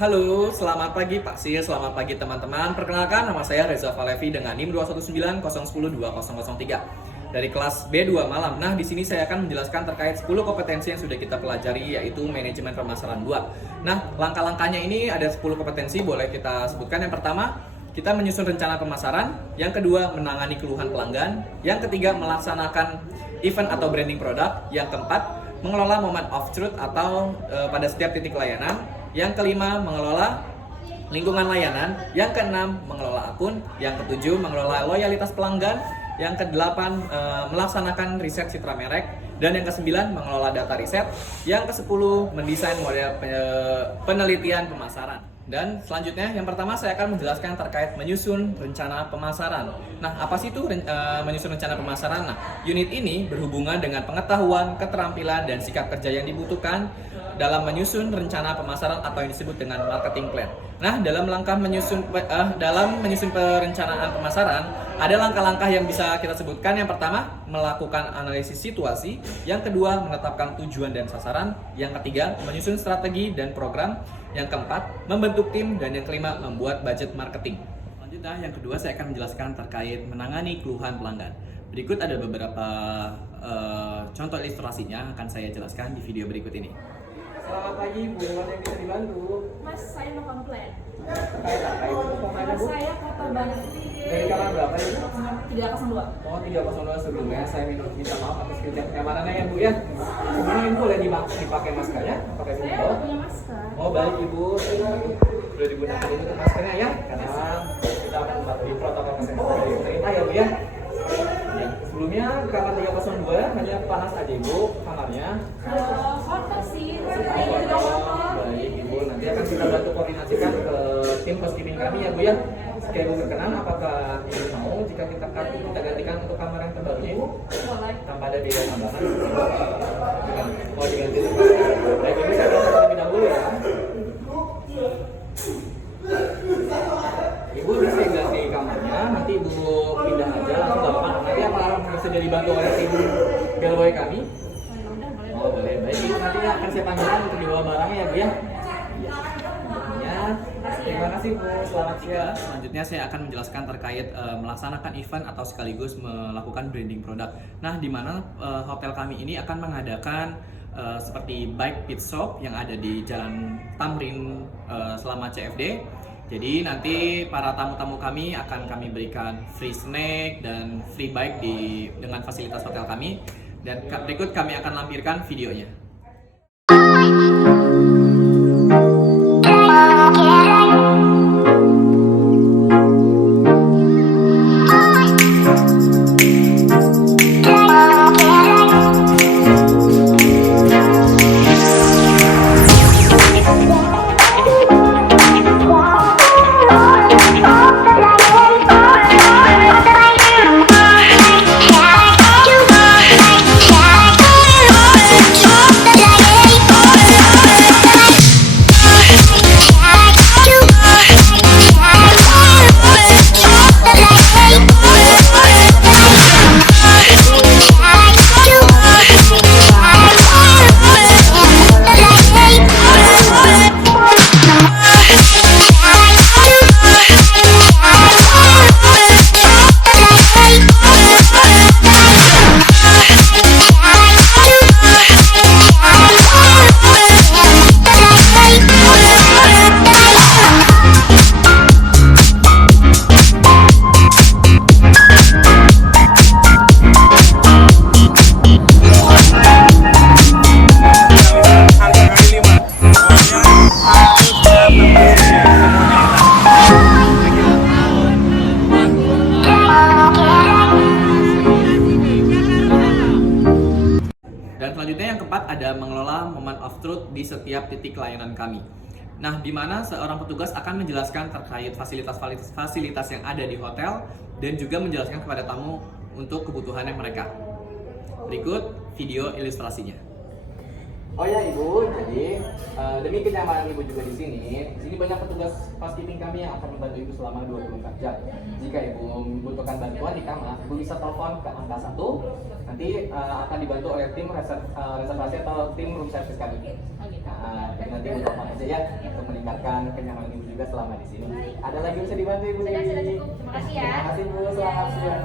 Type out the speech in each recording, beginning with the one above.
Halo, selamat pagi Pak Sil, selamat pagi teman-teman. Perkenalkan, nama saya Reza Falevi dengan NIM 219010203 dari kelas B2 Malam. Nah, di sini saya akan menjelaskan terkait 10 kompetensi yang sudah kita pelajari, yaitu manajemen pemasaran 2. Nah, langkah-langkahnya ini ada 10 kompetensi, boleh kita sebutkan. Yang pertama, kita menyusun rencana pemasaran. Yang kedua, menangani keluhan pelanggan. Yang ketiga, melaksanakan event atau branding produk. Yang keempat, mengelola moment of truth atau pada setiap titik layanan. Yang kelima, mengelola lingkungan layanan. Yang keenam, mengelola akun. Yang ketujuh, mengelola loyalitas pelanggan. Yang kedelapan, melaksanakan riset citra merek. Dan yang kesembilan, mengelola data riset. Yang kesepuluh, mendesain model penelitian pemasaran. Dan selanjutnya, yang pertama saya akan menjelaskan terkait menyusun rencana pemasaran. Nah, apa sih itu menyusun rencana pemasaran? Nah, unit ini berhubungan dengan pengetahuan, keterampilan, dan sikap kerja yang dibutuhkan dalam menyusun rencana pemasaran atau yang disebut dengan marketing plan. Nah, dalam menyusun perencanaan pemasaran, ada langkah-langkah yang bisa kita sebutkan. Yang pertama, melakukan analisis situasi. Yang kedua, menetapkan tujuan dan sasaran. Yang ketiga, menyusun strategi dan program. Yang keempat, membentuk tim. Dan yang kelima, membuat budget marketing. Selanjutnya, yang kedua saya akan menjelaskan terkait menangani keluhan pelanggan. Berikut ada beberapa contoh ilustrasinya akan saya jelaskan di video berikut ini. Selamat pagi Bu, ada yang bisa dibantu? Mas, saya mau komplain. Terkait apa itu? Komplainnya Bu? Saya kotor banget. Dari kamar berapa ya Bu? Nomor 302. Oh, 302. Sebelumnya saya minta maaf atas kenyamanan ya Bu ya. Gimana ini boleh dipakai maskernya? Pakai Saya dulu. udah punya masker. Oh baik Ibu, sudah digunakan untuk maskernya ya, karena kita mematuhi protokol kesehatan dari pemerintah ya Bu ya. Ya, sebelumnya kamar 302 hanya panas aja Ibu kamarnya. Kotor sih. Saya juga kotor. Baik Ibu, nanti akan kita bantu koordinasikan ke tim housekeeping kami ya Bu ya. Jika Ibu berkenan, apakah Ibu mau jika kita gantikan untuk kamar yang terbarunya Ibu? Boleh. Tanpa ada biaya tambahan? Mau diganti tempat? Baik Ibu, saya akan terlebih dahulu ya. Ibu bisa ganti kamarnya, nanti Ibu pindah aja langsung gak apa-apa. Nanti apa bisa jadi bantu oleh tim Bellboy kami? Oh boleh, baik Ibu, nanti akan saya panggilkan untuk dibawa barangnya ya Bu ya. Terima kasih Bu, selamat siang. Selanjutnya saya akan menjelaskan terkait melaksanakan event atau sekaligus melakukan branding produk. Nah, di mana hotel kami ini akan mengadakan seperti bike pit shop yang ada di Jalan Tamrin selama CFD. Jadi nanti para tamu-tamu kami akan kami berikan free snack dan free bike dengan fasilitas hotel kami. Dan berikut kami akan lampirkan videonya. Dan selanjutnya yang keempat ada mengelola moment of truth di setiap titik layanan kami. Nah, di mana seorang petugas akan menjelaskan terkait fasilitas yang ada di hotel dan juga menjelaskan kepada tamu untuk kebutuhannya mereka. Berikut video ilustrasinya. Oh ya Ibu, jadi demi kenyamanan Ibu juga di sini banyak petugas housekeeping kami yang akan membantu Ibu selama 24 jam. Jika Ibu membutuhkan bantuan di kamar, Ibu bisa telepon ke angka 1, nanti akan dibantu oleh tim reservasi atau tim room service kami. Nah, dan nanti Ibu telepon aja ya untuk meningkatkan kenyamanan Ibu juga selama di sini. Ada lagi yang bisa dibantu Ibu? Sudah cukup. Terima kasih ya. Terima kasih Bu, selamat siang.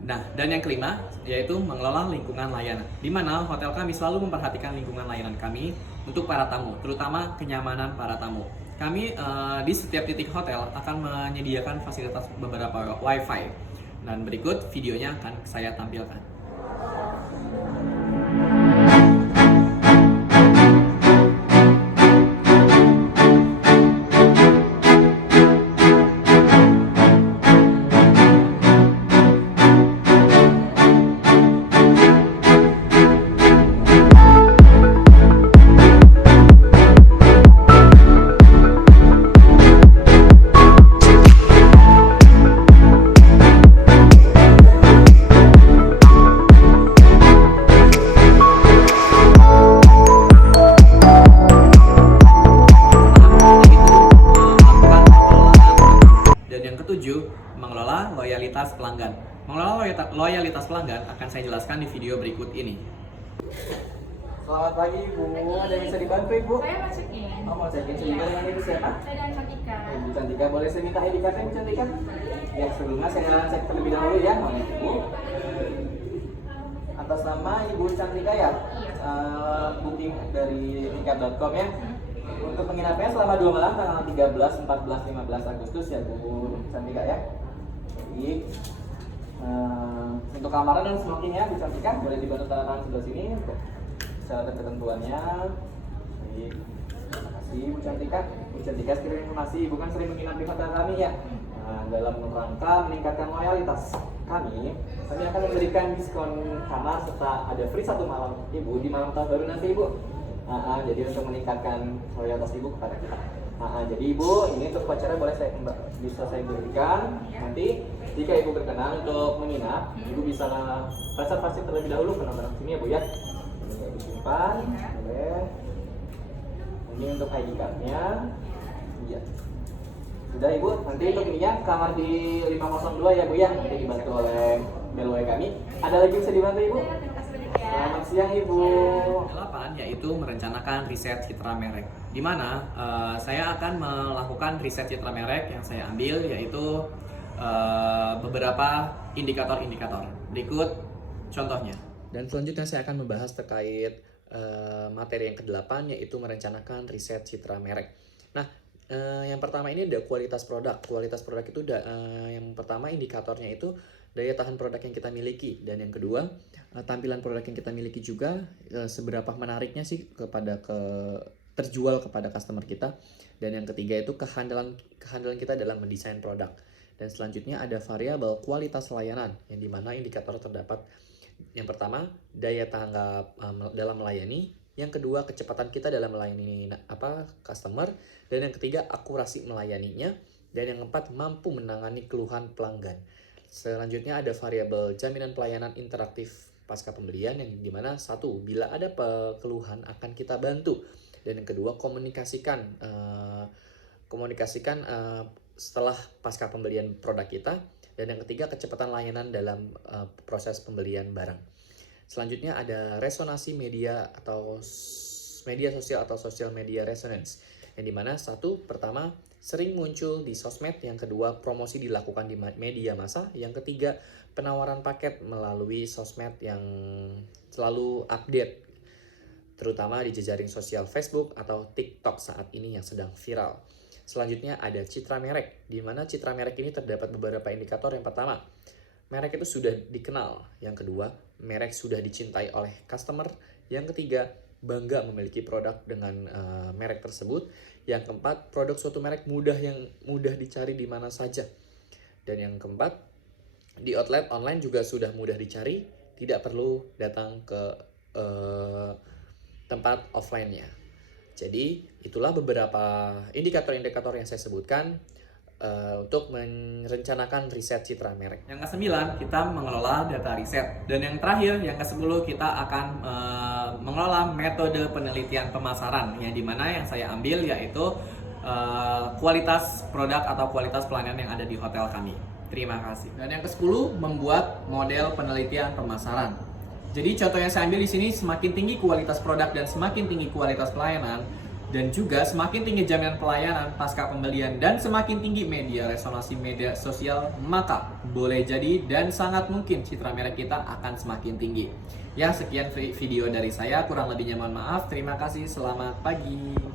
Nah, dan yang kelima yaitu mengelola lingkungan layanan, di mana hotel kami selalu memperhatikan lingkungan layanan kami untuk para tamu, terutama kenyamanan para tamu. Kami di setiap titik hotel akan menyediakan fasilitas beberapa wifi. Dan berikut videonya akan saya tampilkan. Mengelola loyalitas pelanggan. Mengelola loyalitas pelanggan akan saya jelaskan di video berikut ini. Selamat pagi Ibu, ada yang bisa dibantu Ibu? Saya mau check-in. Oh, mau check-in juga dengan Ibu siapa? Saya dengan Cantika. Ibu Cantika, boleh saya minta ID card Ibu Cantika? Ya, sebelumnya saya cek terlebih dahulu ya, oleh Ibu. Atas nama Ibu Cantika ya? Iya. Booking dari tiket.com ya? Untuk penginapannya selama 2 malam tanggal 13, 14, 15 Agustus ya Bu Cantika ya. Baik. Untuk kamaran dan smokingnya Bu Cantika boleh dibantu tanda tangan sebelah sini untuk syarat ketentuannya. Baik. Terima kasih Bu Cantika. Bu Cantika sekiranya informasi Ibu kan sering menginap di hotel kami ya. Nah, dalam rangka meningkatkan loyalitas kami akan memberikan diskon kamar serta ada free 1 malam Ibu di malam tahun baru nanti Ibu. Jadi untuk meningkatkan loyalitas Ibu kepada kita. Jadi Ibu, ini untuk vouchernya bisa saya berikan. Nanti jika Ibu berkenan untuk menginap, Ibu bisa reservasi terlebih dahulu ke nomor sini ya Bu ya. Ini Ibu simpan, boleh. Ini untuk ID card-nya. Iya. Sudah Ibu, nanti untuk ininya kamar di 502 ya Bu ya. Nanti dibantu oleh Belway kami. Ada lagi bisa dibantu Ibu? Terima kasih banyak ya. Selamat siang Ibu. 8 yaitu merencanakan riset citra merek, di mana saya akan melakukan riset citra merek yang saya ambil yaitu beberapa indikator-indikator. Berikut contohnya. Dan selanjutnya saya akan membahas terkait materi yang ke-8 yaitu merencanakan riset citra merek. Nah, yang pertama ini ada kualitas produk. Kualitas produk itu yang pertama indikatornya itu daya tahan produk yang kita miliki, dan yang kedua tampilan produk yang kita miliki juga seberapa menariknya sih terjual kepada customer kita, dan yang ketiga itu kehandalan kita dalam mendesain produk. Dan selanjutnya ada variabel kualitas layanan yang dimana indikator terdapat yang pertama daya tanggap dalam melayani, yang kedua kecepatan kita dalam melayani customer, dan yang ketiga akurasi melayaninya, dan yang keempat mampu menangani keluhan pelanggan. Selanjutnya ada variabel jaminan pelayanan interaktif pasca pembelian yang dimana satu, bila ada keluhan akan kita bantu, dan yang kedua komunikasikan setelah pasca pembelian produk kita, dan yang ketiga kecepatan layanan dalam proses pembelian barang. Selanjutnya ada resonansi media atau media sosial atau social media resonance yang dimana satu, pertama sering muncul di sosmed, yang kedua promosi dilakukan di media massa, yang ketiga penawaran paket melalui sosmed yang selalu update terutama di jejaring sosial Facebook atau TikTok saat ini yang sedang viral. Selanjutnya ada citra merek, di mana citra merek ini terdapat beberapa indikator. Yang pertama, merek itu sudah dikenal, yang kedua merek sudah dicintai oleh customer, yang ketiga bangga memiliki produk dengan merek tersebut, yang keempat produk suatu merek mudah dicari di mana saja, dan yang keempat di outlet online juga sudah mudah dicari, tidak perlu datang ke tempat offline-nya. Jadi itulah beberapa indikator-indikator yang saya sebutkan. untuk merencanakan riset citra merek. Yang ke-9, kita mengelola data riset. Dan yang terakhir, yang ke-10, kita akan mengelola metode penelitian pemasaran, yang dimana yang saya ambil yaitu kualitas produk atau kualitas pelayanan yang ada di hotel kami. Terima kasih. Dan yang ke-10, membuat model penelitian pemasaran. Jadi contoh yang saya ambil di sini, semakin tinggi kualitas produk dan semakin tinggi kualitas pelayanan, dan juga semakin tinggi jaminan pelayanan pasca pembelian dan semakin tinggi media resonansi media sosial, maka boleh jadi dan sangat mungkin citra merek kita akan semakin tinggi. Ya, sekian video dari saya, kurang lebihnya mohon maaf. Terima kasih, selamat pagi.